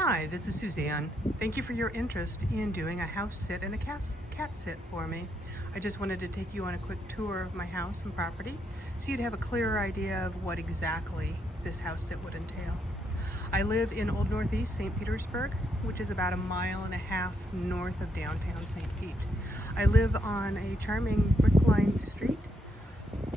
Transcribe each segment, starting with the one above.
Hi, this is Suzanne. Thank you for your interest in doing a house sit and a cat sit for me. I just wanted to take you on a quick tour of my house and property so you'd have a clearer idea of what exactly this house sit would entail. I live in Old Northeast St. Petersburg, which is about 1.5 miles north of downtown St. Pete. I live on a charming brick-lined street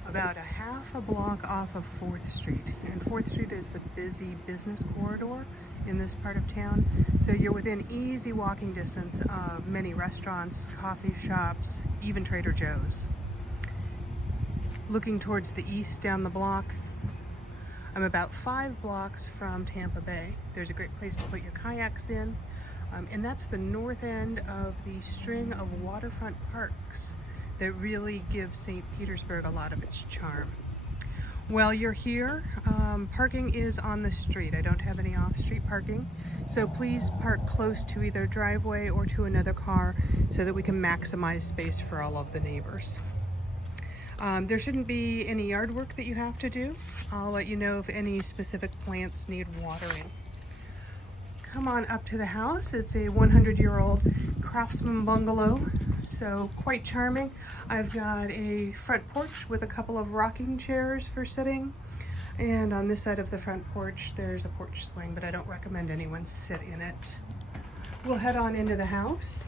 about a half a block off of 4th Street. And 4th Street is the busy business corridor in this part of town. So you're within easy walking distance of many restaurants, coffee shops, even Trader Joe's. Looking towards the east down the block, I'm about 5 blocks from Tampa Bay. There's a great place to put your kayaks in. And that's the north end of the string of waterfront parks that really give St. Petersburg a lot of its charm. While you're here, parking is on the street. I don't have any off-street parking, so please park close to either driveway or to another car so that we can maximize space for all of the neighbors. There shouldn't be any yard work that you have to do. I'll let you know if any specific plants need watering. Come on up to the house. It's a 100-year-old craftsman bungalow, so quite charming. I've got a front porch with a couple of rocking chairs for sitting, and on this side of the front porch there's a porch swing, but I don't recommend anyone sit in it. We'll head on into the house.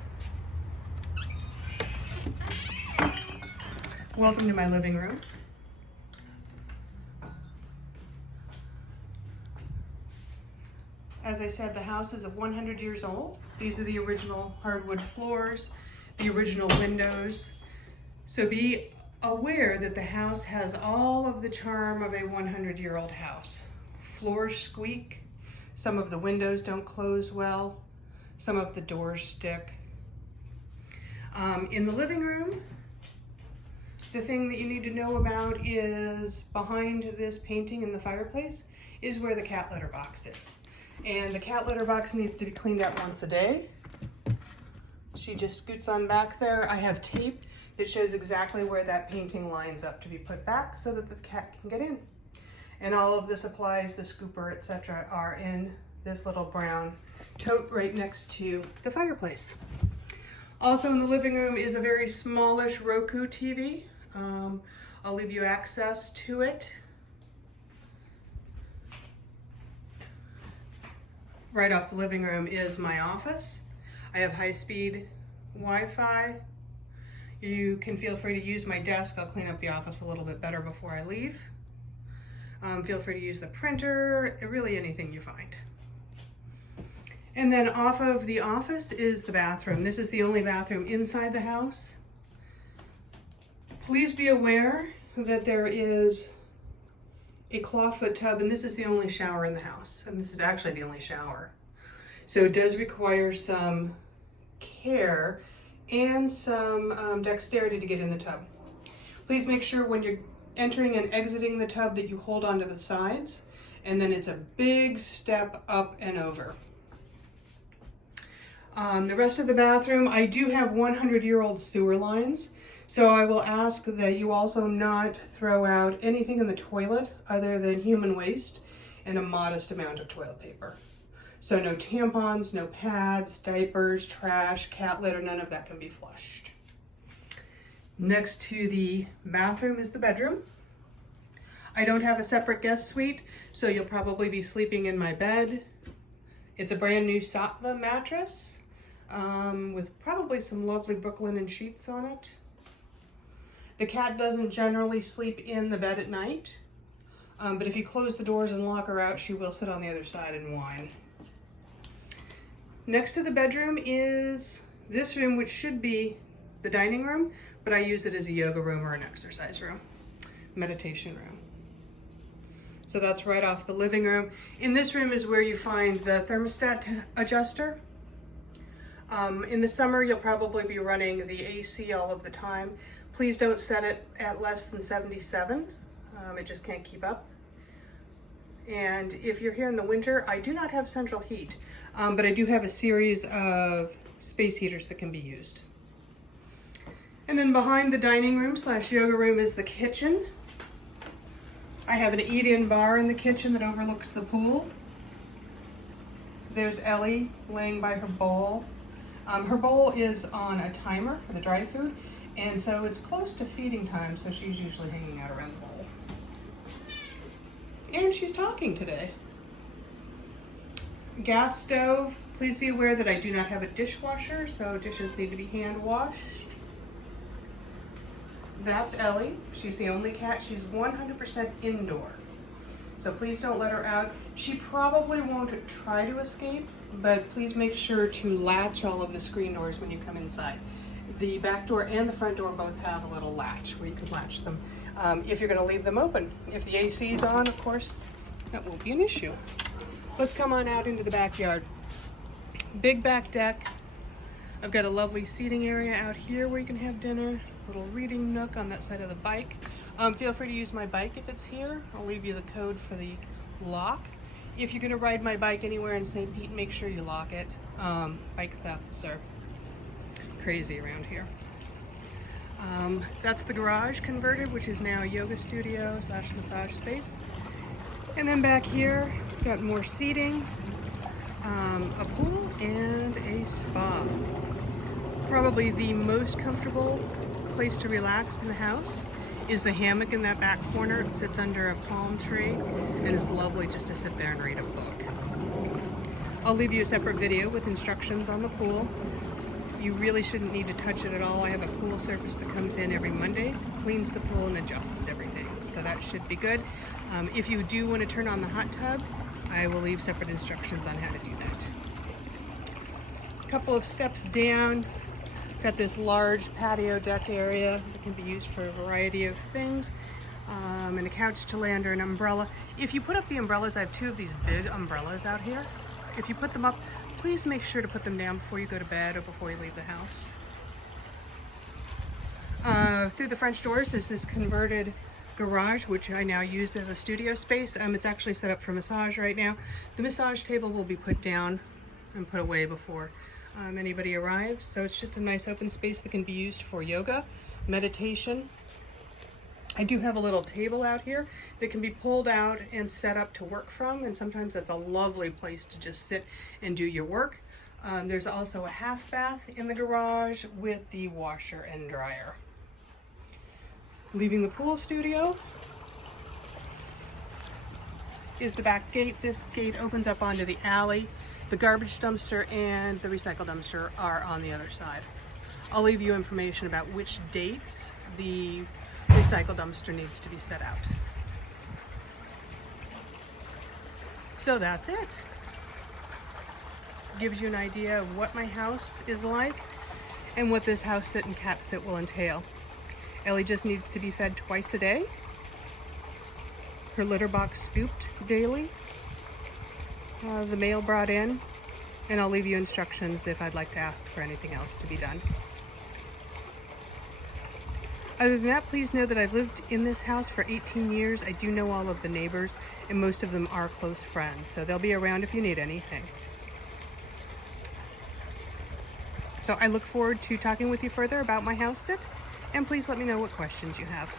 Welcome to my living room. As I said, the house is 100 years old. These are the original hardwood floors, the original windows. So be aware that the house has all of the charm of a 100-year-old house. Floors squeak, some of the windows don't close well, some of the doors stick. In the living room, the thing that you need to know about is behind this painting in the fireplace is where the cat litter box is. And the cat litter box needs to be cleaned out once a day. She just scoots on back there. I have tape that shows exactly where that painting lines up to be put back so that the cat can get in. And all of the supplies, the scooper, etc., are in this little brown tote right next to the fireplace. Also in the living room is a very smallish Roku TV. I'll leave you access to it. Right off the living room is my office. I have high-speed Wi-Fi. You can feel free to use my desk. I'll clean up the office a little bit better before I leave. Feel free to use the printer, really anything you find. And then off of the office is the bathroom. This is the only bathroom inside the house. Please be aware that there is a clawfoot tub, and this is the only shower in the house, and this is actually the only shower. So it does require some care and some dexterity to get in the tub. Please make sure when you're entering and exiting the tub that you hold onto the sides, and then it's a big step up and over. The rest of the bathroom, I do have 100-year-old sewer lines, so I will ask that you also not throw out anything in the toilet other than human waste and a modest amount of toilet paper. So no tampons, no pads, diapers, trash, cat litter, none of that can be flushed. Next to the bathroom is the bedroom. I don't have a separate guest suite, so you'll probably be sleeping in my bed. It's a brand new Satva mattress with probably some lovely Brooklinen sheets on it. The cat doesn't generally sleep in the bed at night, but if you close the doors and lock her out, she will sit on the other side and whine. Next to the bedroom is this room, which should be the dining room, but I use it as a yoga room or an exercise room, meditation room. So that's right off the living room. In this room is where you find the thermostat adjuster. In the summer, you'll probably be running the AC all of the time. Please don't set it at less than 77. It just can't keep up. And if you're here in the winter, I do not have central heat, but I do have a series of space heaters that can be used. And then behind the dining room / yoga room is the kitchen. I have an eat-in bar in the kitchen that overlooks the pool. There's Ellie laying by her bowl. Her bowl is on a timer for the dry food, and so it's close to feeding time, so she's usually hanging out around the bowl. And she's talking today. Gas stove. Please be aware that I do not have a dishwasher, so dishes need to be hand washed. That's Ellie. She's the only cat. She's 100% indoor. So please don't let her out. She probably won't try to escape, but please make sure to latch all of the screen doors when you come inside. The back door and the front door both have a little latch where you can latch them if you're going to leave them open. If the AC is on, of course, that won't be an issue. Let's come on out into the backyard. Big back deck. I've got a lovely seating area out here where you can have dinner. Little reading nook on that side of the bike. Feel free to use my bike if it's here. I'll leave you the code for the lock. If you're going to ride my bike anywhere in St. Pete, make sure you lock it. Bike thefts are crazy around here. That's the garage converted, which is now a yoga studio / massage space. And then back here, we've got more seating, a pool, and a spa. Probably the most comfortable place to relax in the house is the hammock in that back corner. It sits under a palm tree and is lovely just to sit there and read a book. I'll leave you a separate video with instructions on the pool. You really shouldn't need to touch it at all. I have a pool service that comes in every Monday, cleans the pool and adjusts everything. So that should be good. If you do want to turn on the hot tub, I will leave separate instructions on how to do that. A couple of steps down, got this large patio deck area that can be used for a variety of things, and a couch to lay under an umbrella. If you put up the umbrellas, I have two of these big umbrellas out here. If you put them up, please make sure to put them down before you go to bed or before you leave the house. Through the French doors is this converted garage, which I now use as a studio space. It's actually set up for massage right now. The massage table will be put down and put away before anybody arrives. So it's just a nice open space that can be used for yoga, meditation. I do have a little table out here that can be pulled out and set up to work from, and sometimes that's a lovely place to just sit and do your work. There's also a half bath in the garage with the washer and dryer. Leaving the pool studio is the back gate. This gate opens up onto the alley. The garbage dumpster and the recycle dumpster are on the other side. I'll leave you information about which dates the recycle dumpster needs to be set out. So that's it. Gives you an idea of what my house is like and what this house sit and cat sit will entail. Ellie just needs to be fed twice a day. Her litter box scooped daily. The mail brought in, and I'll leave you instructions if I'd like to ask for anything else to be done. Other than that, please know that I've lived in this house for 18 years. I do know all of the neighbors, and most of them are close friends, so they'll be around if you need anything. So I look forward to talking with you further about my house sit, and please let me know what questions you have.